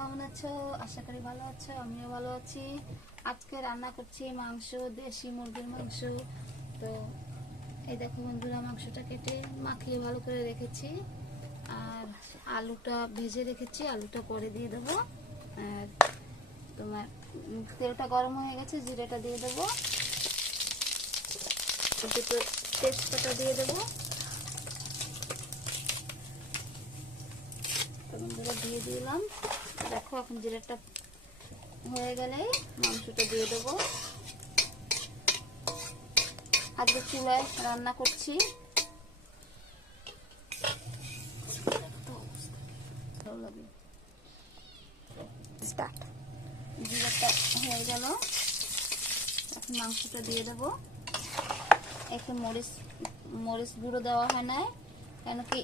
কেমন আছো? আশা করি ভালো আছো, আমিও ভালো আছি। আজকে রান্না করছি মাংস, দেশি মুরগির মাংস। তো এই দেখো বন্ধুরা, মাংসটা কেটে মাখিয়ে ভালো করে রেখেছি, আর আলুটা ভেজে রেখেছি, আলুটা পরে দিয়ে দেবো। আর তোমার তেলটা গরম হয়ে গেছে, জিরেটা দিয়ে দেবো, দুটো তেজপাতা দিয়ে দেবো। বন্ধুরা দিয়ে দিলাম, দেখো এখন জিরাটা হয়ে গেলে মাংসটা দিয়ে দেবো। আজকে চুলায় রান্না করছি। জিরাটা হয়ে গেল, এখন মাংসটা দিয়ে দেবো। একটু মরিচ গুঁড়ো দেওয়া হয় না, কেন কি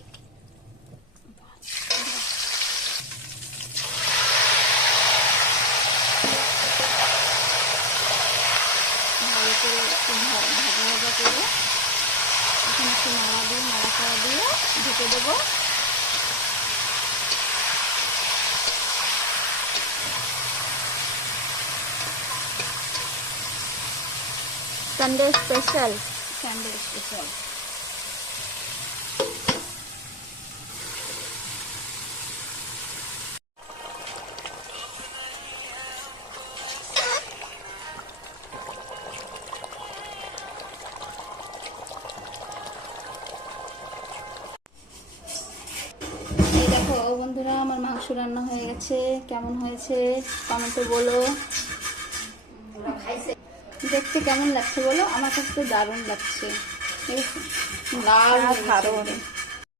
ভালো করে একটু ভাজা ভাজা করে এখন একটু নাড়াচাড়া দিয়ে ঢেকে দেবো। Sunday special. এই দেখো বন্ধুরা, আমার মাংস রান্না হয়ে গেছে। কেমন হয়েছে কমেন্টে বলো। দেখতে কেমন লাগছে বলো? আমার কাছে তো দারুণ লাগছে। দারুণ।